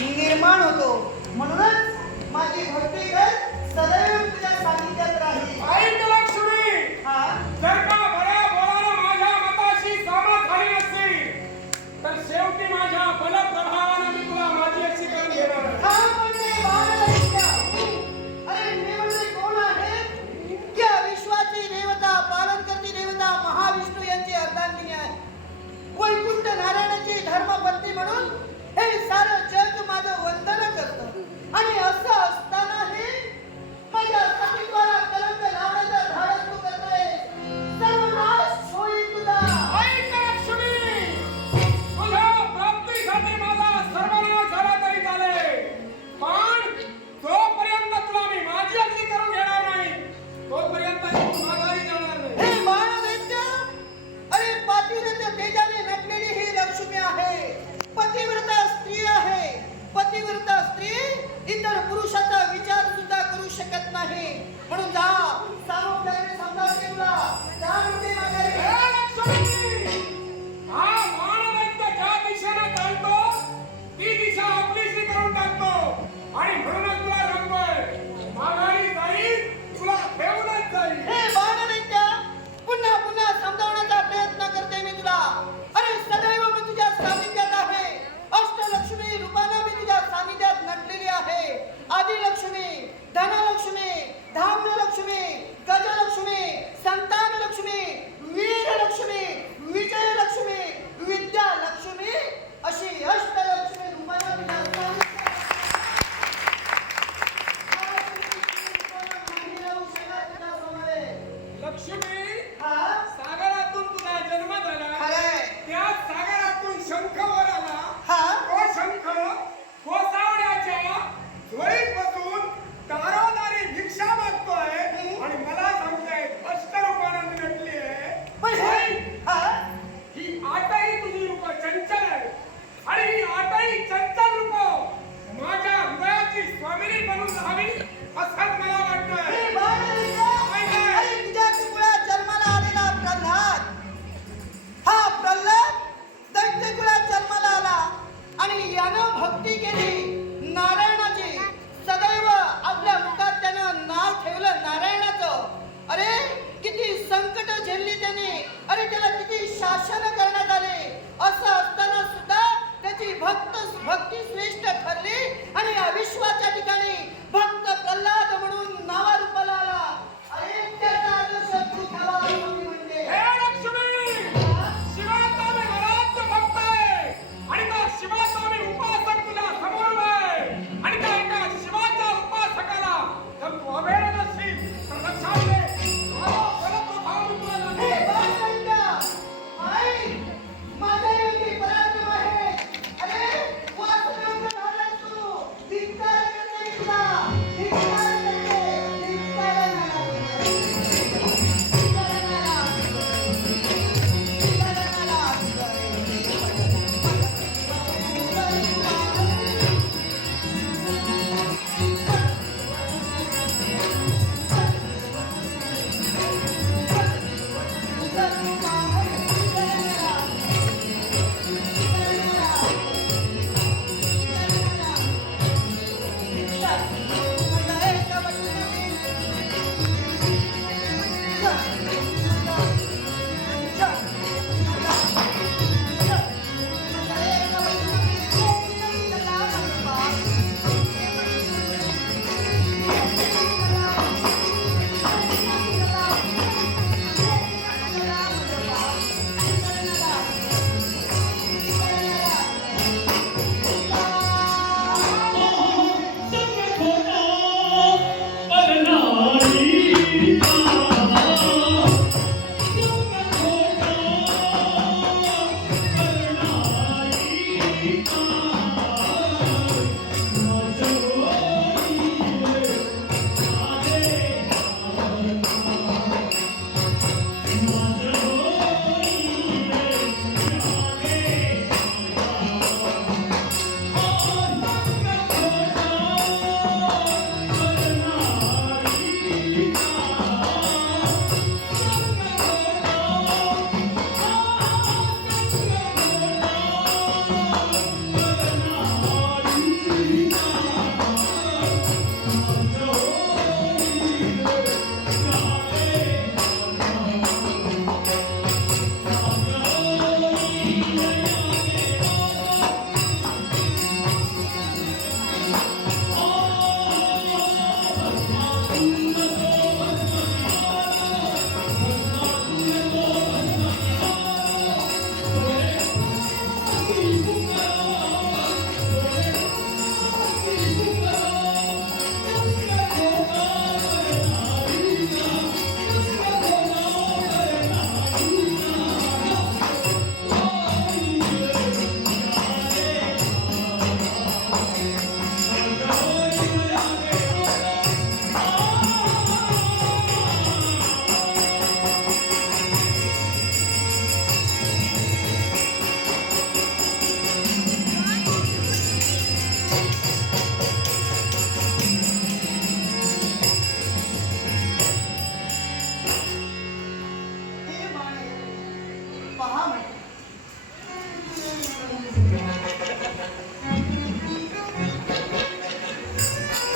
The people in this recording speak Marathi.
निर्माण होतो. म्हणूनच माझी भक्ती कर सदैव तुझ्या सानिध्यात Krishna